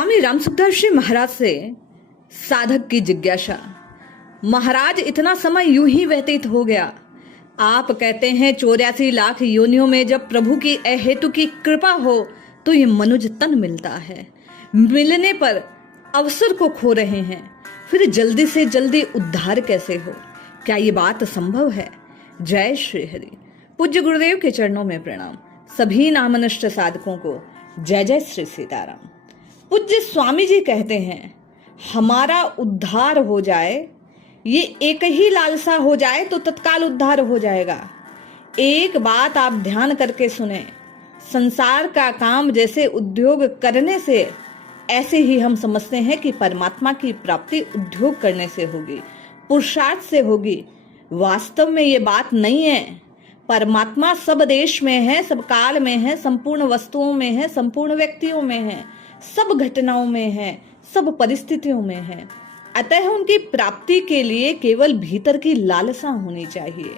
स्वामी रामसुखदास जी महाराज से साधक की जिज्ञासा। महाराज, इतना समय यूं ही व्यतीत हो गया। आप कहते हैं 84 लाख योनियों में जब प्रभु की अहेतु की कृपा हो तो ये मनुज तन मिलता है। मिलने पर अवसर को खो रहे हैं, फिर जल्दी से जल्दी उद्धार कैसे हो? क्या ये बात संभव है? जय श्री हरि। पूज्य गुरुदेव के चरणों में प्रणाम। सभी नामनिष्ठ साधकों को जय जय श्री सीताराम। पूज्य स्वामी जी कहते हैं, हमारा उद्धार हो जाए, ये एक ही लालसा हो जाए तो तत्काल उद्धार हो जाएगा। एक बात आप ध्यान करके सुने, संसार का काम जैसे उद्योग करने से, ऐसे ही हम समझते हैं कि परमात्मा की प्राप्ति उद्योग करने से होगी, पुरुषार्थ से होगी। वास्तव में ये बात नहीं है। परमात्मा सब देश में है, सब काल में है, संपूर्ण वस्तुओं में है, संपूर्ण व्यक्तियों में है, सब घटनाओं में है, सब परिस्थितियों में है। अतः उनकी प्राप्ति के लिए केवल भीतर की लालसा होनी चाहिए।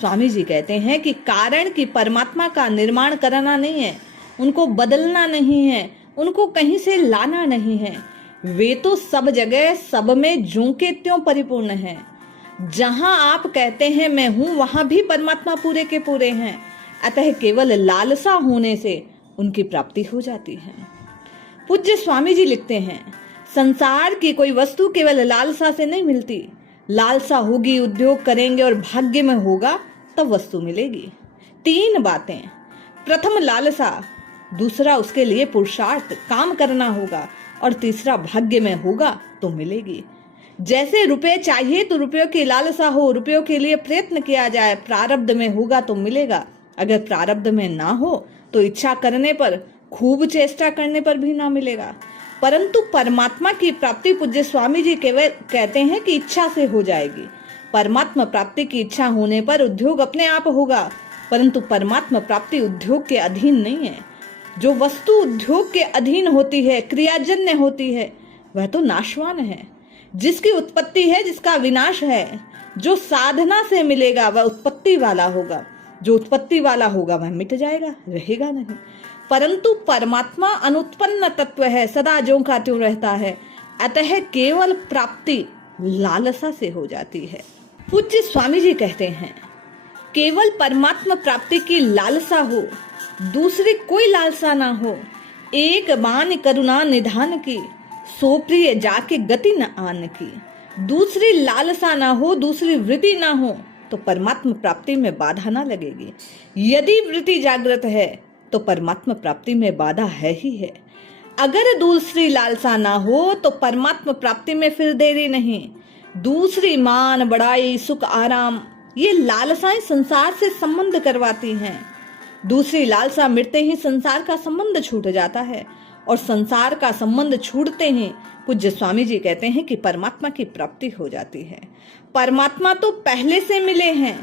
स्वामी जी कहते हैं कि कारण की परमात्मा का निर्माण कराना नहीं है, उनको बदलना नहीं है, उनको कहीं से लाना नहीं है। वे तो सब जगह सब में ज्यों के त्यों परिपूर्ण है। जहां आप कहते हैं मैं हूं, वहां भी परमात्मा पूरे के पूरे हैं। अतः केवल लालसा होने से उनकी प्राप्ति हो जाती है। पूज्य स्वामी जी लिखते हैं, संसार की कोई वस्तु केवल लालसा से नहीं मिलती। लालसा होगी, उद्योग करेंगे और भाग्य में होगा तब वस्तु मिलेगी। 3 बातें। प्रथम लालसा, दूसरा उसके लिए पुरुषार्थ काम करना होगा, और तीसरा भाग्य में होगा तो मिलेगी। जैसे रुपए चाहिए तो रुपयों की लालसा हो, रुपयों के लिए प्रयत्न किया जाए, प्रारब्ध में होगा तो मिलेगा। अगर प्रारब्ध में ना हो तो इच्छा करने पर, खूब चेष्टा करने पर भी ना मिलेगा। परंतु परमात्मा की प्राप्ति पूज्य स्वामी जी केवल कहते हैं कि इच्छा से हो जाएगी। परमात्मा प्राप्ति की इच्छा होने पर उद्योग अपने आप होगा, परंतु परमात्मा प्राप्ति उद्योग के अधीन नहीं है। जो वस्तु उद्योग के अधीन होती है, क्रियाजन्य होती है, वह तो नाशवान है। जिसकी उत्पत्ति है, जिसका विनाश है। जो साधना से मिलेगा वह उत्पत्ति वाला होगा, जो उत्पत्ति वाला होगा वह मिट जाएगा, रहेगा नहीं। परंतु परमात्मा अनुत्पन्न तत्व है, सदा ज्यों का त्यों रहता है। अतः केवल प्राप्ति लालसा से हो जाती है। पूज्य स्वामी जी कहते हैं, केवल परमात्मा प्राप्ति की लालसा हो, दूसरी कोई लालसा ना हो। एक बान करुणा निधान की, सो प्रिय जाके गति न आन की। दूसरी लालसा ना हो, दूसरी वृत्ति ना हो तो परमात्मा प्राप्ति में बाधा ना लगेगी। यदि वृत्ति जागृत है तो परमात्मा प्राप्ति में बाधा है ही है। अगर दूसरी लालसा ना हो तो परमात्मा प्राप्ति में फिर देरी नहीं। दूसरी मान बड़ाई, सुख आराम, ये लालसाएं संसार से संबंध करवाती हैं। दूसरी लालसा मिटते ही संसार का संबंध छूट जाता है, और संसार का संबंध छूटते ही पूज्य स्वामी जी कहते हैं कि परमात्मा की प्राप्ति हो जाती है। परमात्मा तो पहले से मिले हैं।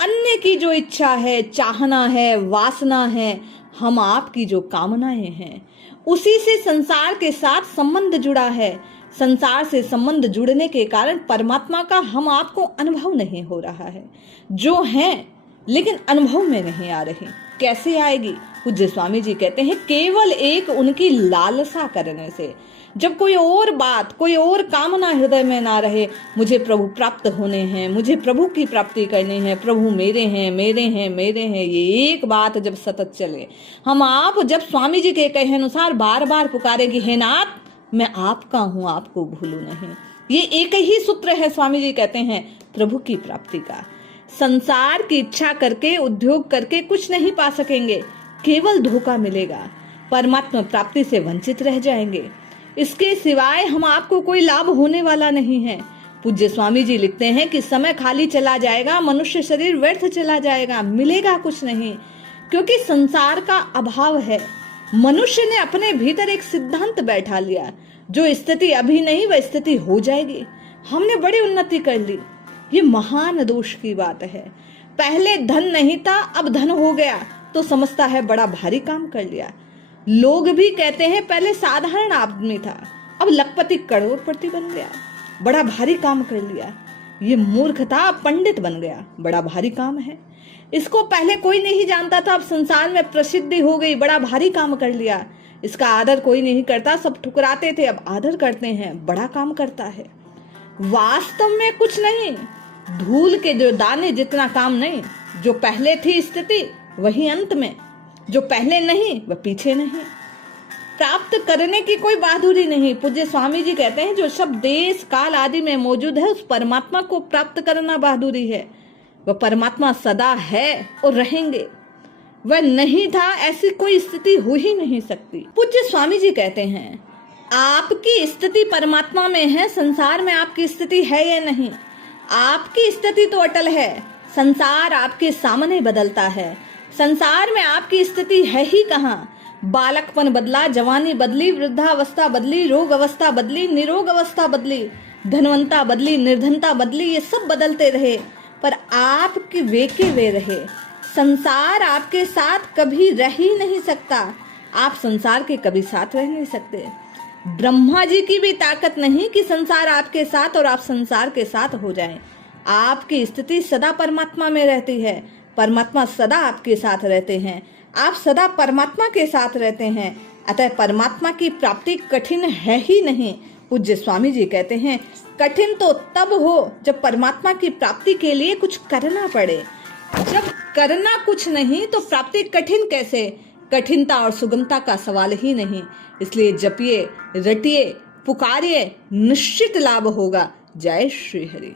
अन्य की जो इच्छा है, चाहना है, वासना है, हम आपकी जो कामनाएं हैं, उसी से संसार के साथ संबंध जुड़ा है। संसार से संबंध जुड़ने के कारण परमात्मा का हम आपको अनुभव नहीं हो रहा है। जो है लेकिन अनुभव में नहीं आ रही। कैसे आएगी? पूज्य स्वामी जी कहते हैं, केवल एक उनकी लालसा करने से। जब कोई और बात, कोई और कामना हृदय में ना रहे, मुझे प्रभु प्राप्त होने हैं, मुझे प्रभु की प्राप्ति करनी है, प्रभु मेरे हैं, मेरे हैं, मेरे हैं, ये एक बात जब सतत चले, हम आप जब स्वामी जी के कहे अनुसार बार बार पुकारेगी, हे नाथ मैं आपका हूं, आपको भूलू नहीं। ये एक ही सूत्र है, स्वामी जी कहते हैं, प्रभु की प्राप्ति का। संसार की इच्छा करके, उद्योग करके कुछ नहीं पा सकेंगे, केवल धोखा मिलेगा। परमात्मा प्राप्ति से वंचित रह जाएंगे। इसके सिवाय हम आपको कोई लाभ होने वाला नहीं है। पूज्य स्वामी जी लिखते हैं कि समय खाली चला जाएगा, मनुष्य शरीर व्यर्थ चला जाएगा, मिलेगा कुछ नहीं, क्योंकि संसार का अभाव है। मनुष्य ने अपने भीतर एक सिद्धांत बैठा लिया, जो स्थिति अभी नहीं वह स्थिति हो जाएगी। हमने बड़ी उन्नति कर ली, ये महान दोष की बात है। पहले धन नहीं था, अब धन हो गया तो समझता है बड़ा भारी काम कर लिया। लोग भी कहते हैं पहले साधारण आदमी था, अब लखपति करोड़पति बन गया, बड़ा भारी काम कर लिया। ये मूर्ख था, अब पंडित बन गया, बड़ा भारी काम है। इसको पहले कोई नहीं जानता था, अब संसार में प्रसिद्धि हो गई, बड़ा भारी काम कर लिया। इसका आदर कोई नहीं करता, सब ठुकराते थे, अब आदर करते हैं, बड़ा काम करता है। वास्तव में कुछ नहीं, धूल के जो दाने जितना काम नहीं। जो पहले थी स्थिति वही अंत में, जो पहले नहीं वह पीछे नहीं। प्राप्त करने की कोई बहादुरी नहीं। पूज्य स्वामी जी कहते हैं जो सब देश काल आदि में मौजूद है उस परमात्मा को प्राप्त करना बहादुरी है। वह परमात्मा सदा है और रहेंगे, वह नहीं था ऐसी कोई स्थिति हो ही नहीं सकती। पूज्य स्वामी जी कहते हैं आपकी स्थिति परमात्मा में है, संसार में आपकी स्थिति है या नहीं। आपकी स्थिति तो अटल है, संसार आपके सामने बदलता है। संसार में आपकी स्थिति है ही कहाँ। बालकपन बदला, जवानी बदली, वृद्धावस्था बदली, रोग अवस्था बदली, निरोग अवस्था बदली, धनवंता बदली, निर्धनता बदली, ये सब बदलते रहे पर आपके वे के वे रहे। संसार आपके साथ कभी रह ही नहीं सकता, आप संसार के कभी साथ रह नहीं सकते। ब्रह्मा जी की भी ताकत नहीं कि संसार आपके साथ और आप संसार के साथ हो जाएं। आपकी स्थिति सदा परमात्मा में रहती है, परमात्मा सदा आपके साथ रहते हैं, आप सदा परमात्मा के साथ रहते हैं। अतः परमात्मा की प्राप्ति कठिन है ही नहीं। पूज्य स्वामी जी कहते हैं कठिन तो तब हो जब परमात्मा की प्राप्ति के लिए कुछ करना पड़े। जब करना कुछ नहीं तो प्राप्ति कठिन कैसे। कठिनता और सुगमता का सवाल ही नहीं। इसलिए जपिए, रटिए, पुकारिए, निश्चित लाभ होगा। जय श्री हरि।